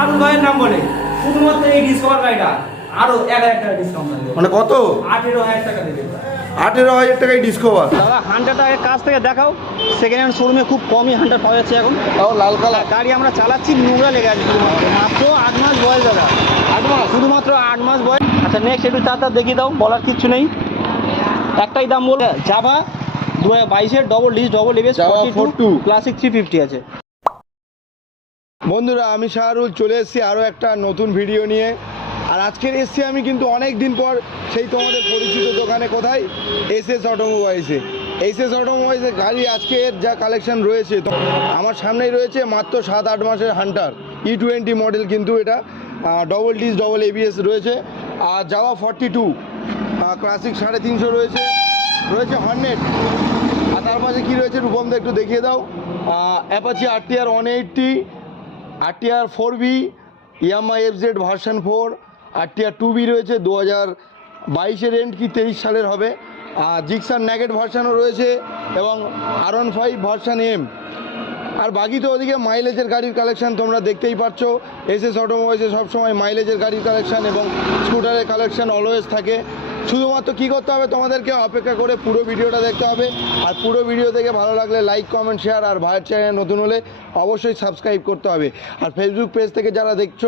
শাহরুখ ভাইয়ের নাম বলে। শুধুমাত্র এই ডিসকভার গাড়িটা। আরও এক হাজার টাকা ডিসকাউন্ট মানে কত? আঠেরো হাজার টাকা দেবে। আঠেরো হাজার টাকায় ডিসকভার দাদা হান্টারটা আগে কাছ থেকে দেখাও। সেকেন্ড হ্যান্ড শোরুমে খুব কমই হান্টার পাওয়া যাচ্ছে এখন। তাও লাল কালার। গাড়ি আমরা চালাচ্ছি নোংরা লেগে আছে মাত্র আট মাস বয়স দাদা। আট মাস? শুধুমাত্র আট মাস বয়স। আচ্ছা নেক্সট একটু চারটা দেখিয়ে দাও বলার কিচ্ছু নেই। একটাই দাম বলে জাভা দু হাজার বাইশের double disc double ABS Java 42 classic three fifty আছে। বন্ধুরা, আমি শাহরুল, চলে এসেছি আরও একটা নতুন ভিডিও নিয়ে। আর আজকের এসছি আমি কিন্তু অনেক দিন পর সেই তোমাদের পরিচিত দোকানে কোথায়? এস এস অটোমোবাইলসে এস এস অটোমোবাইলসের গাড়ি আজকের যা কালেকশন রয়েছে আমার সামনেই রয়েছে মাত্র সাত আট মাসের হান্টার ই টোয়েন্টি মডেল কিন্তু এটা। ডবল ডিস ডবল এবিএস রয়েছে। আর যাওয়া ফর্টি টু ক্লাসিক সাড়ে তিনশো রয়েছে। রয়েছে হর্নেট আর তার পাশে কী রয়েছে রূপমদা একটু দেখিয়ে দাও। Apache R T R one eighty RTR four V Yamaha F Z version four, RTR two V রয়েছে দু হাজার বাইশের এন্ড কি, তেইশ সালের হবে। আর জিক্সার ন্যাগেট ভার্সানও রয়েছে এবং R one five version M. আর বাকি তো ওদিকে মাইলেজের গাড়ির কালেকশন তোমরা দেখতেই পাচ্ছ এস এস অটোমোবাইলসে সবসময় মাইলেজের গাড়ির কালেকশান এবং স্কুটারের কালেকশান অলওয়েজ থাকে। শুধুমাত্র কী করতে হবে তোমাদেরকে অপেক্ষা করে পুরো ভিডিওটা দেখতে হবে। আর পুরো ভিডিও দেখে ভালো লাগলে লাইক কমেন্ট শেয়ার আর ভাইয়ের চ্যানেল নতুন হলে অবশ্যই সাবস্ক্রাইব করতে হবে। আর ফেসবুক পেজ থেকে যারা দেখছ,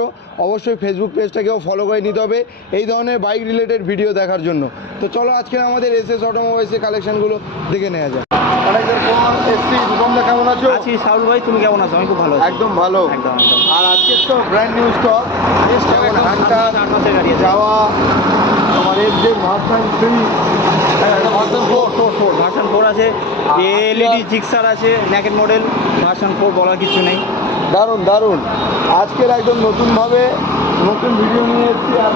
অবশ্যই ফেসবুক পেজটাকেও ফলো করে নিতে হবে এই ধরনের বাইক রিলেটেড ভিডিও দেখার জন্য। তো চলো আজকে আমাদের এস এস অটোমোবাইলসের কালেকশনগুলো দেখে নেওয়া যায় অনেকদিন পর রূপমদা কেমন আছো? আছি শাহুল ভাই তুমি কেমন আছো? আমি খুব ভালো একদম ভালো। একদম একদম। আর আজকে তো ব্র্যান্ড নিউ স্টক যাওয়া তোমার F J version three version four four four version four আছে। এলইডি জিক্সার আছে ন্যাকেট মডেল ভার্সন ফোর বলার কিছু নেই। দারুণ দারুণ। আজকের একদম নতুনভাবে নতুন ভিডিও নিয়ে এসেছি আর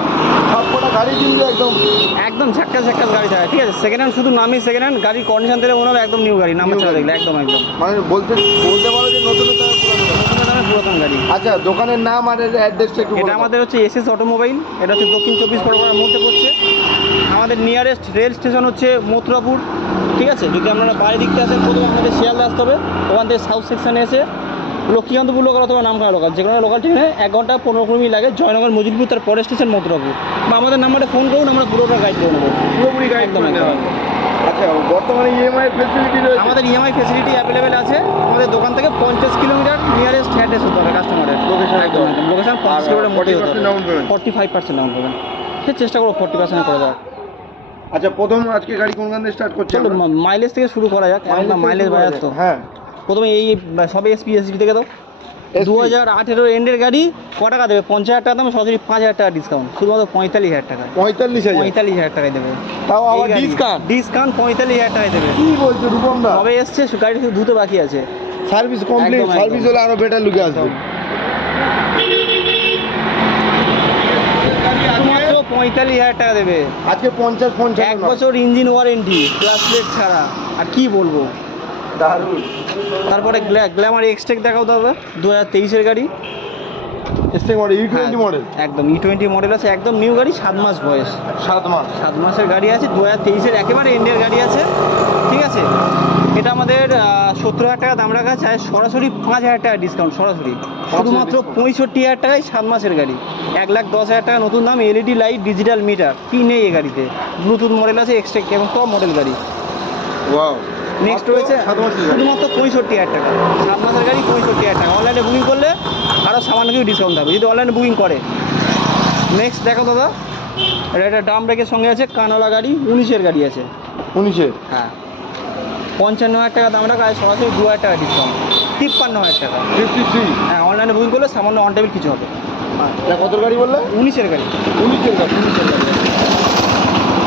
সবকটা গাড়ি কিন্তু একদম? একদম ঝাক্কা ঝাক্কাস গাড়ি থাকে ঠিক আছে? সেকেন্ড হ্যান্ড শুধু নামই সেকেন্ড হ্যান্ড গাড়ির কন্ডিশন থেকে মনে হবে একদম নিউ গাড়ি New ছাড়া দেখলে একদম একদম। মানে বলতে বলতে পারো যে নতুন পুরাতন গাড়ি? আচ্ছা দোকানের নাম আর অ্যাড্রেসটা একটু এটা আমাদের হচ্ছে এস এস অটোমোবাইল এটা হচ্ছে দক্ষিণ চব্বিশ পরগনার মধ্যে পড়ছে। আমাদের নিয়ারেস্ট রেল স্টেশন হচ্ছে মথুরাপুর ঠিক আছে? যদি আপনারা বাইরের দিক থেকে আসেন প্রথমে আমাদের শিয়ালদা আসতে হবে ওখান থেকে সাউথ সেকশনে এসে লক্ষ্মীকান্তপুর লোকাল অথবা নামখানা লোকাল যে কোনো লোকাল ট্রেনে এক ঘণ্টা পনেরো কুড়ি মিনিট লাগে জয়নগর মজিদপুর তার পরের স্টেশন মথুরাপুর। বা আমাদের নাম্বারে ফোন করুন আমরা পুরোটা গাইড করে নেব। পুরোপুরি গাইড করে। আচ্ছা বর্তমানে ইএমআই ফেসিলিটি রয়েছে? আমাদের ইএমআই ফেসিলিটি অ্যাভেলেবেল আছে। আমাদের দোকান থেকে পঞ্চাশ কিলোমিটার নিয়ারেস্ট অ্যাড্রেস হতে হবে কাস্টমারের Location একদম লোকেশন পঞ্চাশ কিলোমিটার মধ্যে হতে 40% down payment। Forty five percent down পাবেন সে চেষ্টা করব ফর্টি পার্সেন্ট করে দেওয়ার। আচ্ছা প্রথম আজকে গাড়ি কোনখান থেকে স্টার্ট করছে মাইলেজ থেকে শুরু করা যাক। মাইলেজ বাজার তো। হ্যাঁ। প্রথমে এই সবে এসপি এসপি থেকে দাও। দু হাজার আঠেরো এন্ডের গাড়ি ক টাকা দেবে? পঞ্চাশ হাজার টাকা দাম সরাসরি পাঁচ হাজার টাকা ডিসকাউন্ট শুধুমাত্র পঁয়তাল্লিশ হাজার টাকা। পঁয়তাল্লিশ হাজার? পঁয়তাল্লিশ হাজার টাকায় দেবে। তাও আবার ডিসকাউন্ট ডিসকাউন্ট পঁয়তাল্লিশ হাজার টাকায় দেবে। কি বলছো রূপম দা সবে এসছে গাড়ি শুধু ধুতে বাকি আছে। Service complete. সার্ভিস হলে আরও বেটার লুকে আসবে। পঁয়তাল্লিশ হাজার টাকা দেবে। আজকে পঞ্চাশ পঞ্চাশ এক বছর ইঞ্জিন ওয়ারেন্টি ক্লাস প্লেট ছাড়া। আর কি বলব? দারুণ। তারপরে গ্ল্যামার এক্সটেক দেখাও দাদা দু হাজার তেইশের গাড়ি। মডেল মডেল হ্যাঁ, একদম ই টোয়েন্টি মডেল আছে একদম নিউ গাড়ি সাত মাস বয়স। সাত মাস? সাত মাসের গাড়ি আছে দু হাজার তেইশের একেবারে এন্ডের গাড়ি আছে ঠিক আছে? এটা আমাদের সত্তর হাজার টাকা দাম রাখা আছে আর সরাসরি পাঁচ হাজার টাকা ডিসকাউন্ট সরাসরি। শুধুমাত্র পঁয়ষট্টি হাজার টাকায় সাত মাসের গাড়ি। এক লাখ দশ হাজার টাকা নতুন দাম এলইডি লাইট ডিজিটাল মিটার কি নেই এই গাড়িতে? ব্লুটুথ মডেল আছে এক্সট্রা এবং টপ মডেল গাড়ি। ওয়াও নেক্সট রয়েছে শুধুমাত্র পঁয়ষট্টি হাজার টাকা। সাত মাসের গাড়ি পঁয়ষট্টি হাজার টাকা। অনলাইনে বুকিং করলে আরও সামান্য কিছু ডিসকাউন্ট থাকবে যদি অনলাইনে বুকিং করে। নেক্সট দেখো দাদা। এটা একটা ডাম ব্রেকের সঙ্গে আছে কানালা গাড়ি উনিশের গাড়ি আছে। উনিশের? হ্যাঁ। পঞ্চান্ন হাজার টাকা দাম রাখা সরাসরি দু হাজার টাকা ডিসকাউন্ট তিপ্পান্ন হাজার টাকা। ফিফটি থ্রি হ্যাঁ অনলাইনে বুকিং করলে সামান্য অন টেবিল কিছু হবে। এটা কত গাড়ি বললে? উনিশের গাড়ি। উনিশের গাড়ি। উনিশের গাড়ি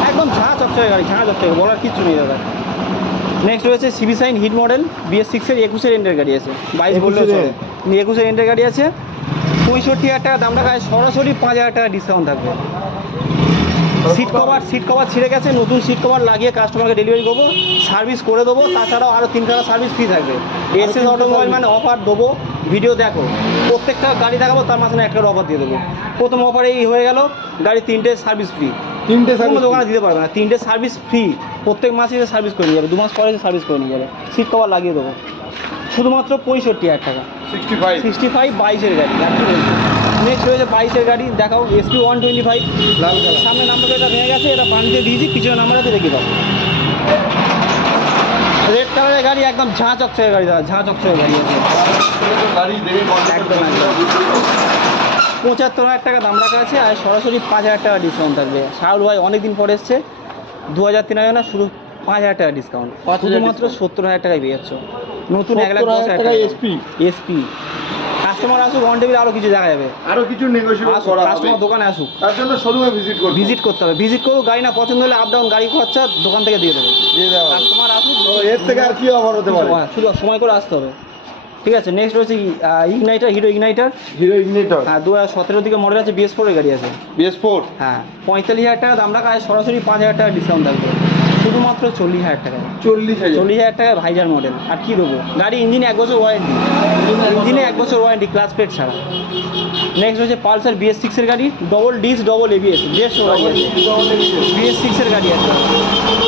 একদম ঝাঁ চকচকে গাড়ি ঝাঁ চকচকে বলার কিছু নেই দাদা। নেক্সট রয়েছে CB shine hit model BS সিক্সের একুশের এন্ডের গাড়ি আছে। বাইশ বললেও 21 চলে। একুশের এন্ডের গাড়ি আছে। পঁয়ষট্টি হাজার টাকা দাম রাখা সরাসরি পাঁচ হাজার টাকা ডিসকাউন্ট থাকবে। সিট কভার সিট কভার ছিঁড়ে গেছে নতুন সিট কভার লাগিয়ে কাস্টমারকে ডেলিভারি করব সার্ভিস করে দেবো তাছাড়াও আরও তিন টাকা সার্ভিস ফ্রি থাকবে এস এস অটোমোবাইল মানে অফার দেবো ভিডিও দেখো। প্রত্যেকটা গাড়ি দেখাবো তার মাঝখানে একটা অফার দিয়ে দেবো। প্রথম অফারে এই হয়ে গেল গাড়ি তিনটে সার্ভিস ফ্রি তিনটে কোনো দোকানে দিতে পারবে না। তিনটে সার্ভিস ফ্রি প্রত্যেক মাসে সার্ভিস করে নিয়ে যাবে দু মাস পরে সার্ভিস করে নিয়ে যাবে। সিট কভার লাগিয়ে দেবো। শুধুমাত্র পঁয়ষট্টি হাজার টাকা। সিক্সটি ফাইভ সিক্সটি ফাইভ বাইশের গাড়ি? নেক্সট রয়েছে বাইশের গাড়ি দেখাও এসপি ওয়ান টোয়েন্টি ফাইভ সামনে নাম্বার এটা ভেঙে গেছে এটা বানিয়ে দিয়েছি পিছনে নাম্বার আছে দেখে দাও। রেড কালারের গাড়ি একদম ঝাঁ চকচকে গাড়ি দাদা ঝাঁ চকচকে গাড়ি আছে। গাড়ি একদম, একদম। পঁচাত্তর হাজার টাকা দাম রাখা আছে আর সরাসরি পাঁচ হাজার টাকা ডিসকাউন্ট থাকবে। শাহুল ভাই অনেক দিন পরে এসছে দু হাজার তিন হাজার না শুধু পাঁচ হাজার টাকা ডিসকাউন্ট 5,000 শুধুমাত্র সত্তর হাজার টাকায় পেয়ে যাচ্ছ। নতুন এক লাখ দশ হাজার টাকা। SP এসপি কাস্টমার আসুক অন টেবিল আরও কিছু দেখা যাবে। আরও কিছু নেগোশিয়েট করা কাস্টমার দোকানে আসুক। তার জন্য শোরুমে ভিজিট করুন ভিজিট করতে হবে। ভিজিট করুক গাড়ি না পছন্দ হলে আপ ডাউন গাড়ি খরচা দোকান থেকে দিয়ে দেবে। দিয়ে দেওয়া কাস্টমার আসুক এর থেকে আর কি অফার হতে পারে? শুধু সময় করে আসতে হবে। ঠিক আছে নেক্সট রয়েছে ignitor Hero ignitor Hero ignitor হ্যাঁ দু হাজার সতেরো দিকে মডেল আছে বিএস ফোরের গাড়ি আছে। বিএস ফোর হ্যাঁ পঁয়তাল্লিশ হাজার টাকা দাম রাখা সরাসরি পাঁচ হাজার টাকা ডিসকাউন্ট থাকবে। শুধুমাত্র চল্লিশ হাজার টাকা। চল্লিশ হাজার। চল্লিশ হাজার টাকা ভাইজার মডেল আর কি দেবো? গাড়ি ইঞ্জিনে এক বছর ওয়ারেন্টি ইঞ্জিনে এক বছর ওয়ারেন্টি ক্লাস প্লেট ছাড়া। নেক্সট হচ্ছে পালসার বিএস সিক্সের গাড়ি double disc double ABS best গাড়ি আছে। বিএস সিক্সের গাড়ি আছে।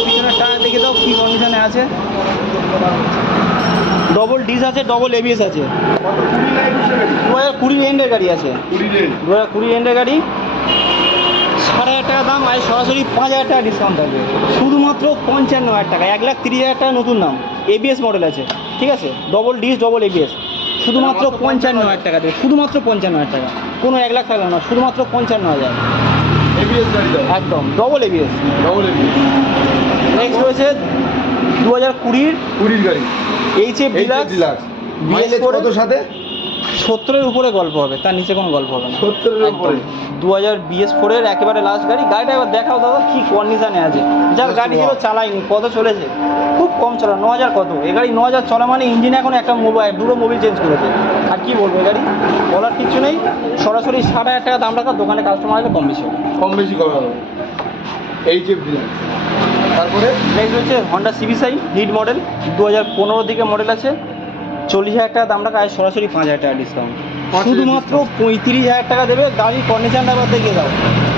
পিছনের টায়ার দেখে দাও কী কন্ডিশনে আছে। ডবল ডিস আছে ডবল এবিএস আছে। দু হাজার কুড়ি এন্ডের গাড়ি আছে। দু হাজার কুড়ি এন্ডের গাড়ি। সাড়ে হাজার টাকা দাম আর সরাসরি পাঁচ হাজার টাকা ডিসকাউন্ট থাকবে। শুধুমাত্র পঞ্চান্ন হাজার টাকা এক লাখ তিরিশ হাজার টাকা নতুন দাম এবিএস মডেল আছে ঠিক আছে? ডবল ডিস ডবল এবিএস শুধুমাত্র পঞ্চান্ন হাজার টাকা দেবে শুধুমাত্র পঞ্চান্ন হাজার টাকা। কোনো এক লাখ থাকবে না শুধুমাত্র পঞ্চান্ন হাজার। একদম double ABS double ABS next রয়েছে দু হাজার কুড়ির কুড়ির গাড়ি। এইচ এফ এই ডিলাক্স মাইলেজ কত সাথে? সত্তরের উপরে গল্প হবে তার নিচে কোনো গল্প হবে না। সত্তরের উপরে। দু হাজার বিএস ফোরের একেবারে লাস্ট গাড়ি। গাড়িটা একবার দেখাও দাদা কি কন্ডিশনে আছে। যার গাড়ি ছিল. চালাইনি কত চলেছে। খুব কম চলা ন হাজার কত? এ গাড়ি ন হাজার চলা মানে ইঞ্জিনে এখন একটা মোবাইল দুটো মোবিল চেঞ্জ করেছে। আর কি বলব এ গাড়ি? বলার কিছু নেই। সরাসরি ষাট হাজার টাকা দাম রাখা দোকানে কাস্টমার আসলে কম বেশি কম বেশি করা হবে। এফ ডিলাক্স তারপরে নেক্সট হচ্ছে Honda CB shine hit model দু হাজার পনেরো দিকে মডেল আছে। চল্লিশ হাজার টাকা দাম রাখা আর সরাসরি পাঁচ হাজার টাকা ডিসকাউন্ট শুধুমাত্র পঁয়ত্রিশ হাজার টাকা দেবে গাড়ির কন্ডিশনটা আবার দেখে দাও।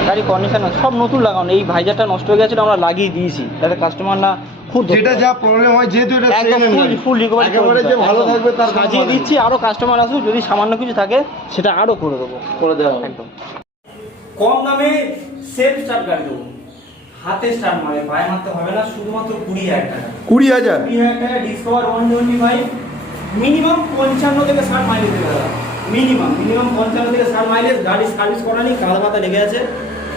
গাড়ির কন্ডিশন সব নতুন লাগানো এই ভাইজারটা নষ্ট হয়ে গেছিল আমরা লাগিয়ে দিয়েছি। যাতে কাস্টমার না খুব যেটা যা প্রবলেম হয় যেহেতু এটা একদম ফুল গাড়ি, রিকভারি একেবারে যে ভালো থাকবে তার সাজিয়ে মানে দিচ্ছি আরও কাস্টমার আসুক যদি সামান্য কিছু থাকে সেটা আরও করে দেবো। করে দেওয়া একদম। কম দামে সেলফ স্টার্ট গাড়ি দেবো। হাতে স্টার্ট মারে পায়ে মারতে হবে না শুধুমাত্র কুড়ি হাজার টাকা। কুড়ি হাজার? কুড়ি হাজার টাকা Discover one twenty five minimum পঞ্চান্ন থেকে ষাট মাইলেজ দেবে দাদা মিনিমাম মিনিমাম পঞ্চান্ন থেকে ষাট মাইলেজ গাড়ি সার্ভিস করা নেই কাদা পাতা লেগে আছে।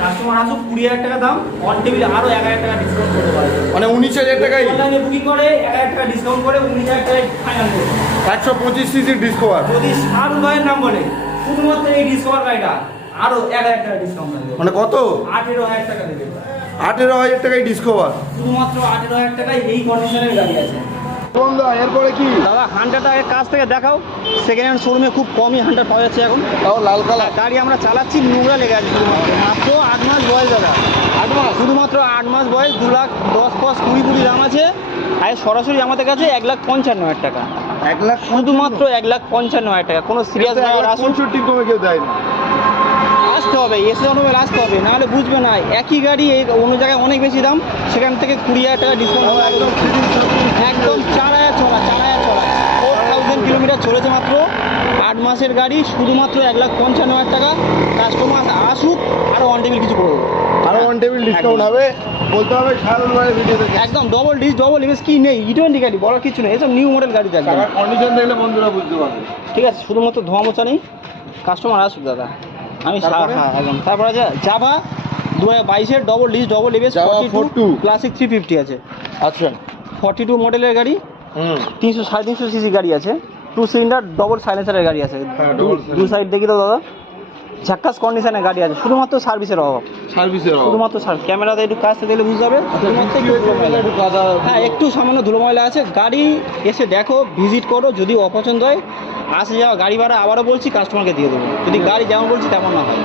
কাস্টমার আসুক কুড়ি হাজার টাকা দাম অন টেবিলে আরও এক হাজার টাকা ডিসকাউন্ট করতে পারবে। মানে উনিশ হাজার টাকাই অনলাইনে বুকিং করে এক হাজার টাকা ডিসকাউন্ট করে উনিশ হাজার টাকায় ফাইনাল করবে একশো পঁচিশ সিসির ডিসকভার যদি ষাট ভাইয়ের নাম বলে শুধুমাত্র এই ডিসকভার গাড়িটা আরও এক হাজার টাকা ডিসকাউন্ট মানে কত? আঠেরো হাজার টাকা দেবে আঠেরো হাজার টাকায় ডিসকভার শুধুমাত্র আঠেরো হাজার টাকায় এই কন্ডিশনের গাড়ি আছে। এরপরে কি? দাদা আগে কাছ থেকে দেখাও। সেকেন্ড হ্যান্ড শোরুমে খুব কমই হান্টার পাওয়া যাচ্ছে এখন। তাও লাল কালার গাড়ি আমরা চালাচ্ছি নোংরা লেগে আছে শুধুমাত্র। মাত্র আট মাস বয়স দাদা। আট মাস? শুধুমাত্র আট মাস বয়স দু লাখ দশ পাঁচ কুড়ি কুড়ি দাম আছে। আর সরাসরি আমাদের কাছে এক লাখ পঞ্চান্ন হাজার টাকা। এক লাখ শুধুমাত্র এক লাখ পঞ্চান্ন হাজার টাকা। কোনো সিরিয়াস আসুন। পঁয়ষট্টি কমে কেউ দেয় না। আসতে হবে এসে অনুভব আসতে হবে নাহলে বুঝবে না। একই গাড়ি এই অন্য জায়গায় অনেক বেশি দাম সেখান থেকে কুড়ি হাজার টাকা ডিসকাউন্ট একদম একদম চার হাজার চলা চার হাজার চলা ফোর থাউজেন্ড কিলোমিটার চলেছে মাত্র। আট মাসের গাড়ি শুধুমাত্র এক লাখ পঞ্চান্ন হাজার টাকা। কাস্টমার আসুক আরও অন টেবিল কিছু করব আরও ওয়ান টেবিল ডিসকাউন্ট হবে বলতে হবে একদম ডবল ডিস ডবল এমএস কি নেই? ই টোয়েন্টি গাড়ি বলার কিছু নেই। এসব নিউ মডেল গাড়ি টাকার কন্ডিশন দেখলে বন্ধুরা বুঝতে পারবে। ঠিক আছে শুধুমাত্র ধোয়া মোচা নেই। কাস্টমার আসুক দাদা। আমি তারপরে? হ্যাঁ একদম। তারপরে আছে জাভা দু হাজার বাইশের double disc double ABS forty two classic three fifty আছে। আচ্ছা। ফর্টি টু মডেলের গাড়ি তিনশো সাড়ে তিনশো সিসি গাড়ি আছে। টু সিলিন্ডার ডবল সাইলেন্সারের গাড়ি আছে। হ্যাঁ। দু সাইড দেখি তো দাদা। ঝাক্কাস কন্ডিশনের গাড়ি আছে। শুধুমাত্র সার্ভিসের অভাব। সার্ভিসের শুধুমাত্র সার্ভিস ক্যামেরাতে একটু কাছতে দেখলে বুঝতে হবে শুধুমাত্র একটু হ্যাঁ একটু সামান্য ধুলো ময়লা আছে। গাড়ি এসে দেখো ভিজিট করো যদি অপছন্দ হয় আসে যাওয়া গাড়ি ভাড়া আবারও বলছি কাস্টমারকে দিয়ে দেবো। যদি গাড়ি যেমন বলছি তেমন না হয়।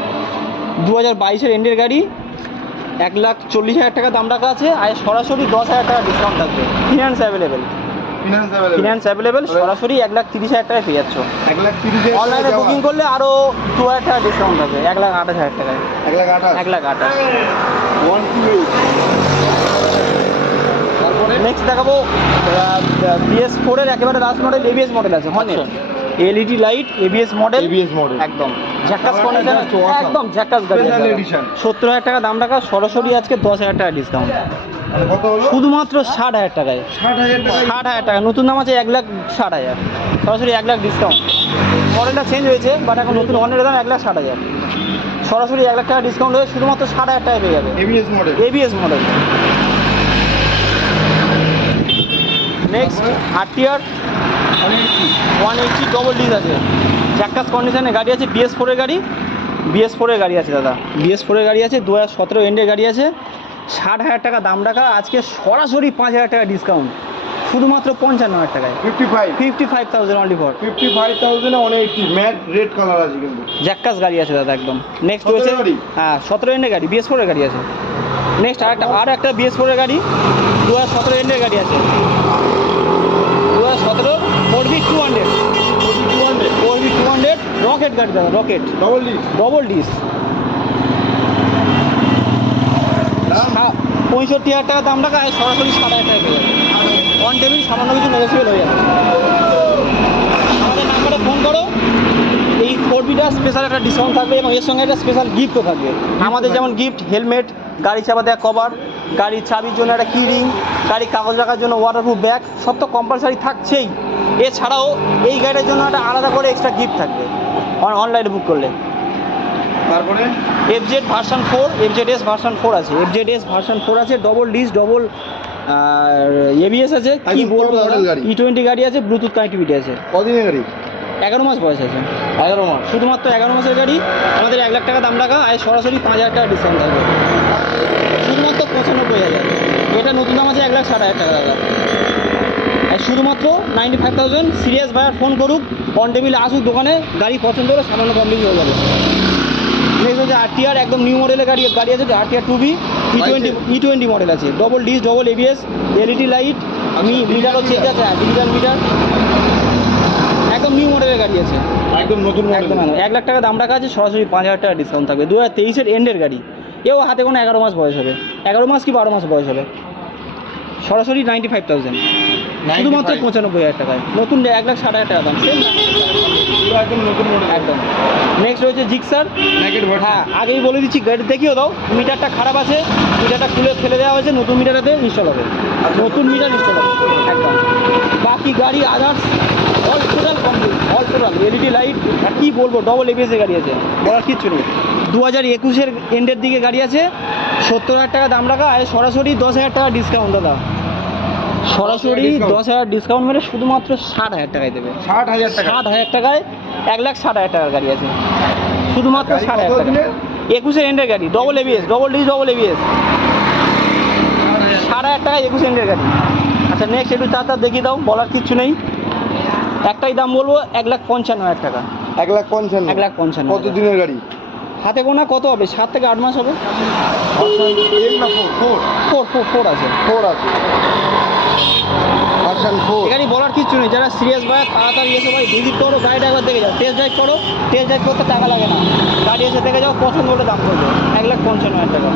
দু হাজার বাইশের এন্ডের গাড়ি এক লাখ চল্লিশ হাজার টাকা দাম রাখা আছে আর সরাসরি দশ হাজার টাকা ডিসকাউন্ট থাকবে। ফিনান্স অ্যাভেলেবেল ফিনান্স অ্যাভেলেবল সরাসরি এক লাখ তিরিশ হাজার টাকায় পেয়ে যাচ্ছ। এক লাখ তিরিশ অনলাইনে বুকিং করলে আরও দু হাজার টাকা ডিসকাউন্ট থাকবে এক লাখ আঠাশ হাজার টাকায়। এক লাখ আঠাশ? এক লাখ আঠাশ। নেক্সট দেখাবো বিএস ফোরের একেবারে লাস্ট মডেল এবিএস মডেল আছে Hornet LED light ABS model ABS model। একদম। ঝাক্কাস Colour কন্ডিশন একদম ঝাক্কাস গাড়ি Special আছে। edition। সত্তর হাজার টাকা দাম রাখা সরাসরি আজকে দশ হাজার টাকা ডিসকাউন্ট শুধুমাত্র ষাট হাজার টাকায়। ষাট হাজার টাকা। ষাট হাজার টাকা। নতুন দাম আছে এক লাখ ষাট হাজার। সরাসরি এক লাখ ডিসকাউন্ট মডেলটা চেঞ্জ হয়েছে বাট এখন নতুন অনের দাম এক লাখ ষাট হাজার। সরাসরি এক লাখ টাকা ডিসকাউন্ট হয়ে শুধুমাত্র ষাট হাজার টাকায় পেয়ে যাবে। ABS model ABS model next RTR one eighty double disc আছে। জ্যাকাস কন্ডিশনে গাড়ি আছে বিএস ফোরের গাড়ি। বিএস ফোরের গাড়ি আছে দাদা। বিএস ফোরের গাড়ি আছে দু হাজার সতেরো এন্ডের গাড়ি আছে। ষাট হাজার টাকা দাম রাখা আজকে সরাসরি পাঁচ হাজার টাকা ডিসকাউন্ট শুধুমাত্র পঞ্চান্ন হাজার টাকায়। Fifty five fifty five thousand only for fifty five থাউজেন্ডে অনেক এইটটি ম্যাট রেড কালার আছে কিন্তু। জ্যাকাস গাড়ি আছে দাদা একদম। নেক্সট রয়েছে? হ্যাঁ সতেরো এন্ডের গাড়ি বিএস ফোরের গাড়ি আছে। নেক্সট আর একটা আর একটা বিএস ফোরের গাড়ি দু হাজার সতেরো এন্ডের গাড়ি আছে। দু হাজার সতেরো four V two hundred two hundred four V two hundred rocket গাড়ি দাদা rocket double disc double disc দাম পঁয়ষট্টি হাজার টাকা দাম আর সরাসরি সাত হাজার টাকা অন টেবিল সামান্য কিছু নেগোসিয়েবল হয়ে যাবে। আমাদের নাম্বারে ফোন করো। এই ফোর বিটা স্পেশাল একটা ডিসকাউন্ট থাকবে এবং এর সঙ্গে একটা স্পেশাল গিফটও থাকবে। আমাদের যেমন গিফট হেলমেট গাড়ি চাপা দেওয়া কভার গাড়ির চাবির জন্য একটা কি রিং গাড়ির কাগজ রাখার জন্য ওয়াটারপ্রুফ ব্যাগ সব তো কম্পালসারি থাকছেই। এছাড়াও এই গাড়ির জন্য একটা আলাদা করে এক্সট্রা গিফট থাকবে। অনলাইনে বুক করলে। তারপরে FZ version four FZ S version four আছে। এফজেড এস ভার্সন ফোর আছে ডবল ডিস ডবল আর এবিএস আছে। কি বলব। ই টোয়েন্টি গাড়ি। আছে ব্লুটুথ কানেক্টিভিটি আছে। কদিনের গাড়ি? এগারো মাস বয়স আছে। এগারো মাস। শুধুমাত্র এগারো মাসের গাড়ি আমাদের এক লাখ টাকা দাম রাখা আর সরাসরি পাঁচ হাজার টাকা ডিসকাউন্ট থাকবে। শুধুমাত্র পঁচানব্বই হাজার। এটা নতুন দাম আছে এক লাখ ষাট হাজার টাকা দাদা। আর শুধুমাত্র নাইনটি ফাইভ থাউজেন্ড সিরিয়াস ভাইয়ার ফোন করুক অন টেবিলে আসুক দোকানে গাড়ি পছন্দ হলে সামান্য কম বেশি হয়ে যাবে নেক্সট হচ্ছে আরটিআর একদম নিউ মডেলের গাড়ি গাড়ি আছে RTR two B E twenty E twenty model আছে। Double disc double ABS LED light আমি মিটারও চেঞ্জ আছে ডিজিটাল মিটার একদম নিউ মডেলের গাড়ি আছে। একদম নতুন একদম। এক লাখ টাকা দাম রাখা আছে সরাসরি পাঁচ হাজার টাকা ডিসকাউন্ট থাকবে। দু হাজার তেইশের এন্ডের গাড়ি। এও হাতে কোনো এগারো মাস বয়স হবে। এগারো মাস কি বারো মাস বয়স হবে? সরাসরি নাইনটি ফাইভ থাউজেন্ড শুধুমাত্র পঁচানব্বই হাজার টাকায়। নতুন এক লাখ ষাট হাজার টাকা দাম সেম একদম নতুন মডেল একদম। নেক্সট রয়েছে জিক্সার হ্যাঁ আগেই বলে দিচ্ছি গাড়ি দেখিও দাও। মিটারটা খারাপ আছে মিটারটা খুলে ফেলে দেওয়া হয়েছে নতুন মিটারেতে ইনস্টল হবে। নতুন মিটার ইনস্টল হবে একদম। বাকি গাড়ি others all total complete all total LED light কী বলব ডবল এবিএসের গাড়ি আছে বলার কিচ্ছু নেই। দু হাজার একুশের এন্ডের দিকে গাড়ি আছে সত্তর হাজার টাকা দাম রাখা আর সরাসরি দশ হাজার টাকা ডিসকাউন্ট দাদা। সরাসরি দশ হাজার ডিসকাউন্ট মেরে শুধুমাত্র ষাট হাজার টাকায় দেবে। ষাট হাজার ষাট হাজার টাকায় এক লাখ ষাট হাজার টাকার গাড়ি আছে। শুধুমাত্র ষাট হাজার টাকা? একুশের এন্ডের গাড়ি double ABS double D double ABS ষাট হাজার টাকায় একুশ এন্ডের গাড়ি। আচ্ছা নেক্সট একটু চার চার দেখিয়ে দাও বলার কিচ্ছু নেই। একটাই দাম বলব এক লাখ পঞ্চান্ন হাজার টাকা। এক লাখ পঞ্চান্ন। এক লাখ পঞ্চান্ন কত দিনের গাড়ি? হাতে গোনা কত হবে? সাত থেকে আট মাস হবে? ফোর ফোর ফোর ফোর আছে। ফোর আছে। ভার্সন ফোর এ গাড়ি বলার কিছু নেই। যারা সিরিয়াস ভাই তাড়াতাড়ি এসে ভাই। ভিজিট করো গাড়িটা একবার দেখে যাও। টেস্ট ড্রাইভ করো টেস্ট ড্রাইভ করতে টাকা লাগে না। গাড়ি এসে দেখে যাও পছন্দ হলে দাম করবে। এক লাখ পঞ্চান্ন হাজার টাকা।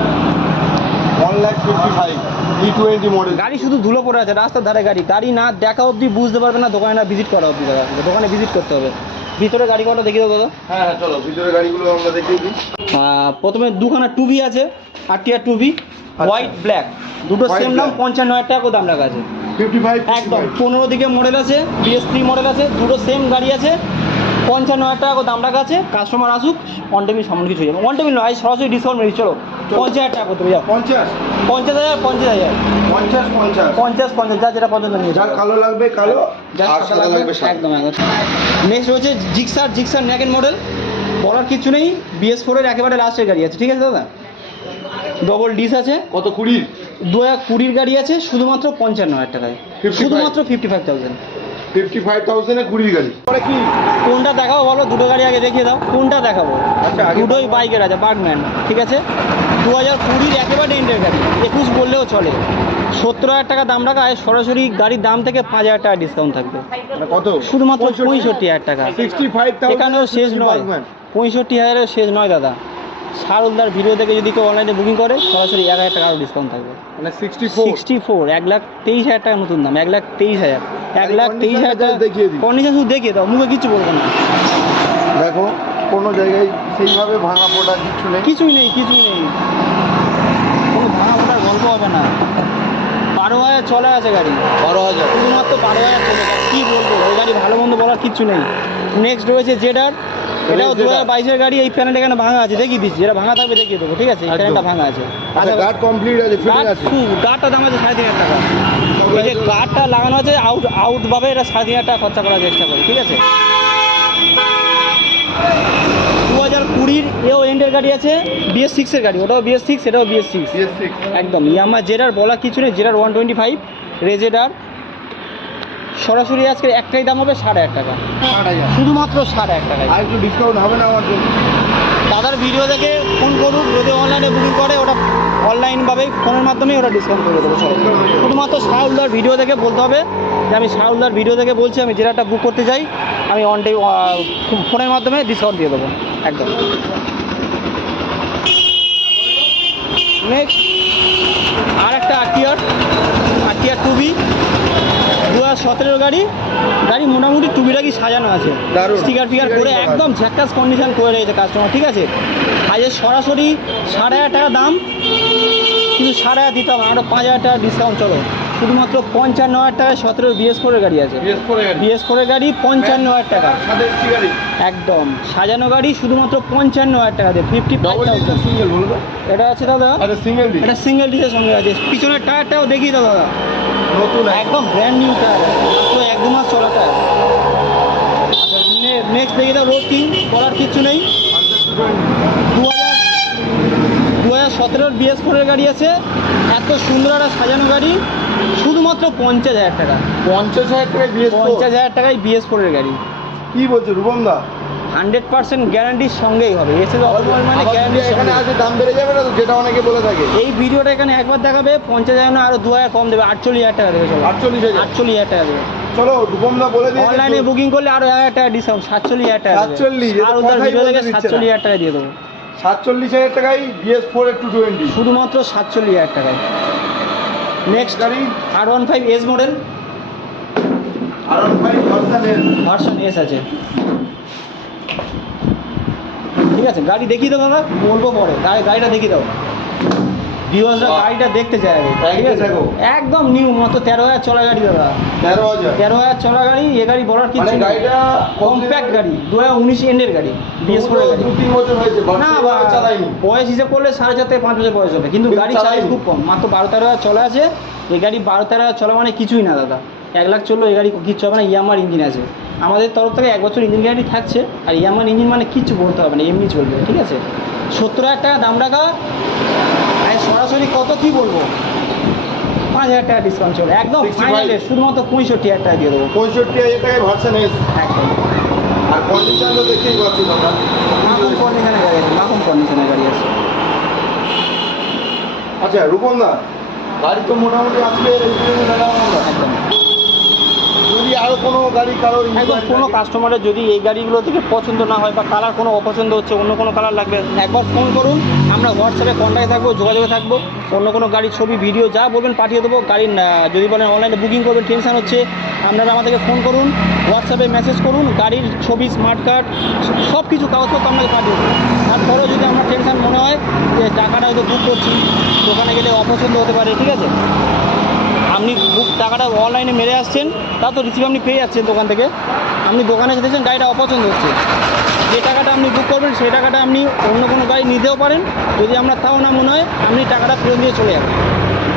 One lakh fifty five E twenty model গাড়ি শুধু ধুলো পড়ে আছে রাস্তার ধারে গাড়ি। গাড়ি না দেখা অবধি বুঝতে পারবে না দোকানে না ভিজিট করা অবধি দাদা দোকানে ভিজিট করতে হবে। ভিতরে গাড়ি কটা দেখি দাও দাদা। হ্যাঁ হ্যাঁ চলো ভিতরে গাড়িগুলো আমরা দেখিয়ে দিই। প্রথমে দুখানা টুবি আছে RTR two V white black দুটো সেম দাম পঞ্চান্ন হাজার টাকা করে দাম রাখা আছে। একদম পনেরো দিকে মডেল আছে বিএস থ্রি মডেল আছে দুটো সেম গাড়ি আছে পঞ্চান্ন হাজার টাকা দাম রাখা আছে কাস্টমার আসুক অন টেবিল সামন কিছু হয়ে যাবে। অন টেবিল নয় সরাসরি ডিসকাউন্ট মেরে চলো পঞ্চাশ হাজার টাকা করতে যাও। পঞ্চাশ। পঞ্চাশ হাজার পঞ্চাশ হাজার। পঞ্চাশ পঞ্চাশ। পঞ্চাশ পঞ্চাশ যা যেটা পর্যন্ত নিয়ে যার কালো লাগবে কালো। যার সাদা লাগবে একদম একদম। নেক্সট হচ্ছে জিক্সার জিক্সার ন্যাকেন মডেল বলার কিছু নেই বিএস ফোরের একেবারে লাস্টের গাড়ি আছে ঠিক আছে দাদা? ডবল ডিস আছে। কত কুড়ি? দু হাজার কুড়ির গাড়ি আছে শুধুমাত্র পঞ্চান্ন হাজার টাকায়। শুধুমাত্র fifty five thousand fifty five থাউজেন্ডে কুড়ির গাড়ি। পরে কি কোনটা দেখাবো বলো? দুটো গাড়ি আগে দেখিয়ে দাও। কোনটা দেখাবো? আচ্ছা দুটোই বাইকের আছে বার্গম্যান ঠিক আছে? দু হাজার কুড়ির একেবারে ইন্ডের গাড়ি একুশ বললেও চলে। সত্তর হাজার টাকা দাম রাখা আর সরাসরি গাড়ির দাম থেকে পাঁচ হাজার টাকা ডিসকাউন্ট থাকবে। মানে কত? শুধুমাত্র পঁয়ষট্টি হাজার। টাকা। সিক্সটি ফাইভ এখানেও শেষ নয়। পঁয়ষট্টি হাজারের শেষ নয় দাদা। সারুলদার ভিডিও থেকে যদি কেউ অনলাইনে বুকিং করে সরাসরি এক হাজার টাকা আরও ডিসকাউন্ট থাকবে। মানে সিক্সটি সিক্সটি ফোর এক লাখ তেইশ হাজার টাকা নতুন দাম এক লাখ তেইশ হাজার। এক লাখ তেইশ হাজার টাকা। কন্ডিশন শুধু দেখিয়ে দাও মুখে কিছু বলব না। দেখো কোনো জায়গায় সেইভাবে ভাঙা পোটা কিছু নেই। কিছুই নেই কিছুই নেই। কোনো ভাঙা ফোটার গল্প হবে না। বারো হাজার চলে আছে গাড়ি। বারো হাজার। শুধুমাত্র বারো হাজার চলে গেছে কী বলব? ওই গাড়ি ভালো মন্দ বলার কিচ্ছু নেই। নেক্সট রয়েছে জেডার এটাও দু হাজার বাইশের গাড়ি এই প্যানেলটা এখানে ভাঙা আছে দেখিয়ে দিচ্ছি। যেটা ভাঙা থাকবে দেখিয়ে দেবো ঠিক আছে? এই। প্যানেলটা ভাঙা আছে। আচ্ছা গার্ড কমপ্লিট আছে ফিটিং আছে। গার্ডটা দাম আছে সাড়ে তিন হাজার টাকা। এই যে গার্ডটা লাগানো আছে আউট আউট ভাবে এটা সাড়ে তিন হাজার টাকা খরচা করার চেষ্টা করি ঠিক আছে? দু হাজার কুড়ির এও এন্ডের গাড়ি আছে বিএস সিক্সের গাড়ি ওটাও বিএস সিক্স এটাও বিএস সিক্স একদম ইয়ামা জেডার বলা কিছু নেই জেরার ওয়ান টোয়েন্টি ফাইভ রেজেডার সরাসরি আজকে একটাই দাম হবে সাড়ে এক টাকা। শুধুমাত্র সাড়ে এক টাকায়। আর একটু ডিসকাউন্ট হবে না আমার জন্য। দাদার ভিডিও দেখে ফোন করুক যদি অনলাইনে বুকিং করে ওটা অনলাইনভাবেই ফোনের মাধ্যমেই ওরা ডিসকাউন্ট করে দেবো শুধুমাত্র শাহুলদার ভিডিও দেখে বলতে হবে যে আমি শাহুলদার ভিডিও দেখে বলছি আমি যেটা বুক করতে চাই আমি অন ফোনের মাধ্যমে ডিসকাউন্ট দিয়ে দেবো একদম। নেক্সট আর একটা আরটিআর আরটিআর টুবি দু হাজার গাড়ি গাড়ি মোটামুটি টুবিটাকি সাজানো আছে। স্টিকার ফিকার করে একদম ঝ্যাকাস কন্ডিশন করে রেখেছে কাস্টমার ঠিক আছে? আজ এর সরাসরি সাড়ে হাজার টাকা দাম কিন্তু সাড়ে হাজার দিতে হবে আরও পাঁচ হাজার টাকা ডিসকাউন্ট চলো। শুধুমাত্র পঞ্চান্ন হাজার টাকায় সতেরো বিএস ফোরের গাড়ি আছে। বিএস ফোরের গাড়ি। পঞ্চান্ন হাজার টাকা। গাড়ি। একদম। সাজানো গাড়ি শুধুমাত্র পঞ্চান্ন হাজার টাকা দিয়ে ফিফটি এটা আছে দাদা আচ্ছা এটা সিঙ্গেল ডিসের সঙ্গে আছে। পিছনের টায়ারটাও দেখি দাদা। নতুন একদম ব্র্যান্ড নিউ টায়ার মাত্র এক দু মাস চলা টায়ার আচ্ছা নেক্সট দেখিয়ে দাও রোড কিং করার কিচ্ছু নেই। দু হাজার দু হাজার সতেরোর বিএস ফোরের গাড়ি আছে। এত সুন্দর একটা সাজানো গাড়ি শুধুমাত্র পঞ্চাশ হাজার টাকা। পঞ্চাশ হাজার টাকায় বিএস পঞ্চাশ হাজার টাকায় বিএস ফোরের গাড়ি। কি বলছো রূপম দা হান্ড্রেড পার্সেন্ট গ্যারান্টির সঙ্গেই হবে। এসে মানে আবার গ্যারান্টির এখানে সঙ্গে আছে দাম বেড়ে যাবে না যেটা অনেকে বলে থাকে। এই ভিডিওটা এখানে একবার দেখাবে পঞ্চাশ হাজার না আরও দু হাজার কম দেবে। আটচল্লিশ হাজার টাকা দেবে আটচল্লিশ হাজার। আটচল্লিশ হাজার টাকা দেবে। চলো বলে দিয়েছে অনলাইনে বুকিং করলে আরও হাজার টাকা ডিসকাউন্ট সাতচল্লিশ হাজার টাকা দেবে। 47, এ তো আর ওদের ভিডিও না। সাতচল্লিশ হাজার টাকা দিয়ে দেবো। সাতচল্লিশ হাজার টাকায় বিএস ফোর টু টোয়েন্টি শুধুমাত্র সাতচল্লিশ হাজার টাকায়। নেক্সট গাড়ি। R one five S model আর ফাইভ ভার্সন ভার্সন এস আছে। ঠিক আছে গাড়ি দেখিয়ে দাও দাদা বলব পরে গাড়ি গাড়িটা দেখিয়ে দাও। ভিউয়ার্সরা গাড়িটা দেখতে চায় ঠিক আছে? একদম নিউ তেরো হাজার চলা গাড়ি দাদা। তেরো হাজার। তেরো হাজার চলা গাড়ি এ গাড়ি বলার মানে কিছু গাড়িটা কম্প্যাক্ট গাড়ি দু হাজার উনিশ এন্ডের গাড়ি বিএস গাড়ি। তিন বছর হয়েছে না বয়স হিসেবে করলে সাড়ে চার থেকে পাঁচ বছর বয়স হবে কিন্তু গাড়ি। চালাই খুব কম মাত্র বারো তেরো হাজার চলা আছে। এই গাড়ি বারো তেরো হাজার চলা মানে কিছুই না দাদা। এক লাখ চলল এই গাড়ি কিচ্ছু হবে না ইয়ামার ইঞ্জিন আছে। আমাদের তরফ থেকে এক বছর ইঞ্জিন গ্যারান্টি থাকছে আর ইয়ামার ইঞ্জিন মানে কিচ্ছু বলতে হবে না এমনি চলবে ঠিক আছে? সত্তর হাজার টাকা দাম রাখা আর সরাসরি কত কি বলব? পাঁচ হাজার টাকা ডিসকাউন্ট চলবে একদম ফাইনালে শুধুমাত্র পঁয়ষট্টি হাজার টাকা দিয়ে দেবো। পঁয়ষট্টি হাজার টাকায় ভার্সন একদম। আর কন্ডিশন তো দেখতেই পাচ্ছি তোমরা। মাখন কন্ডিশনের গাড়ি আছে মাখন কন্ডিশনের গাড়ি আছে। আচ্ছা রূপম দা গাড়ি তো মোটামুটি আসলে একদম। যদি আরও কোনো গাড়ি কারও একদম কোনো কাস্টমারের যদি এই গাড়িগুলো থেকে পছন্দ না হয় বা কালার কোনো অপছন্দ হচ্ছে অন্য কোনো কালার লাগবে একবার ফোন করুন আমরা হোয়াটসঅ্যাপে কন্ট্যাক্টে থাকব যোগাযোগে থাকব অন্য কোনো গাড়ির ছবি ভিডিও যা বলবেন পাঠিয়ে দেবো গাড়ির যদি বলেন অনলাইনে বুকিং করবেন টেনশন হচ্ছে আপনারা আমাদেরকে ফোন করুন হোয়াটসঅ্যাপে মেসেজ করুন গাড়ির ছবি স্মার্ট কার্ড সব কিছু কাগজপত্র আপনাকে পাঠিয়ে দেবো। তারপরেও যদি আমার টেনশন মনে হয় যে টাকাটা হয়তো বুক করছি দোকানে গেলে অপছন্দ হতে পারে ঠিক আছে? আপনি বুক টাকাটা অনলাইনে মেরে আসছেন তা তো রিসিভ আপনি পেয়ে যাচ্ছেন দোকান থেকে। আপনি দোকানে এসে দেখছেন গাড়িটা অপছন্দ হচ্ছে। যে টাকাটা আপনি বুক করবেন সেই টাকাটা আপনি অন্য কোনো গাড়ি নিতেও পারেন। যদি আপনার তাও না মনে হয় আপনি টাকাটা ফেরত দিয়ে চলে যাবেন।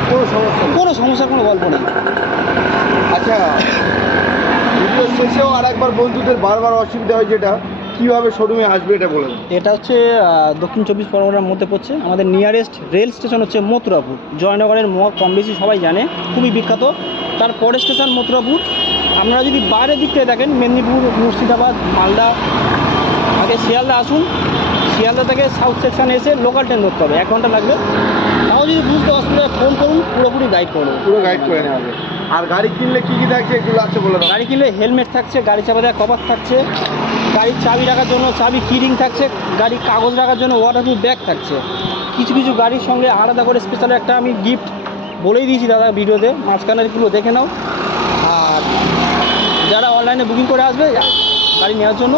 কোনো সমস্যা কোনো সমস্যার কোনো গল্প নেই। আচ্ছা ভিডিও শেষেও আর একবার বন্ধুদের বারবার অসুবিধা হয় যেটা কীভাবে শোরুমে আসবে এটা বলে। এটা হচ্ছে দক্ষিণ চব্বিশ পরগনার মধ্যে পড়ছে। আমাদের নিয়ারেস্ট রেল স্টেশন হচ্ছে মথুরাপুর। জয়নগরের ম কম বেশি সবাই জানে খুবই বিখ্যাত। তার পরের স্টেশন মথুরাপুর। আপনারা যদি বাইরের দিক থেকে দেখেন মেদিনীপুর মুর্শিদাবাদ মালদা আগে শিয়ালদা আসুন। শিয়ালদা থেকে সাউথ সেকশন এসে লোকাল ট্রেন ধরতে হবে এক ঘণ্টা লাগবে। তাও যদি বুঝতে অসুবিধা ফোন করুন পুরোপুরি গাইড করব পুরো গাইড করে নেওয়া হবে আর গাড়ি কিনলে কি কি থাকছে এগুলো লাস্টে বলে গাড়ি কিনলে হেলমেট থাকছে গাড়ি চাপা দেওয়া কভার থাকছে। গাড়ির চাবি রাখার জন্য চাবি কিরিং থাকছে গাড়ির কাগজ রাখার জন্য ওয়াটারপ্রুফ ব্যাগ থাকছে। কিছু কিছু গাড়ির সঙ্গে আলাদা করে স্পেশাল একটা আমি গিফট বলেই দিয়েছি দাদা ভিডিওতে মাঝখানেরগুলো দেখে নাও। আর যারা অনলাইনে বুকিং করে আসবে গাড়ি নেওয়ার জন্য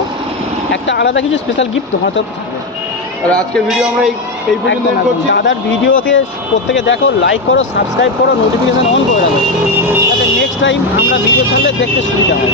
একটা আলাদা কিছু স্পেশাল গিফট তোমার তো আর আজকের ভিডিও আমরা এই এই পর্যন্ত করছি। দাদার ভিডিওতে প্রত্যেকে দেখো লাইক করো সাবস্ক্রাইব করো নোটিফিকেশান অন করে রাখো। যাতে নেক্সট টাইম আমরা ভিডিও ছাড়লে দেখতে সুবিধা হয়।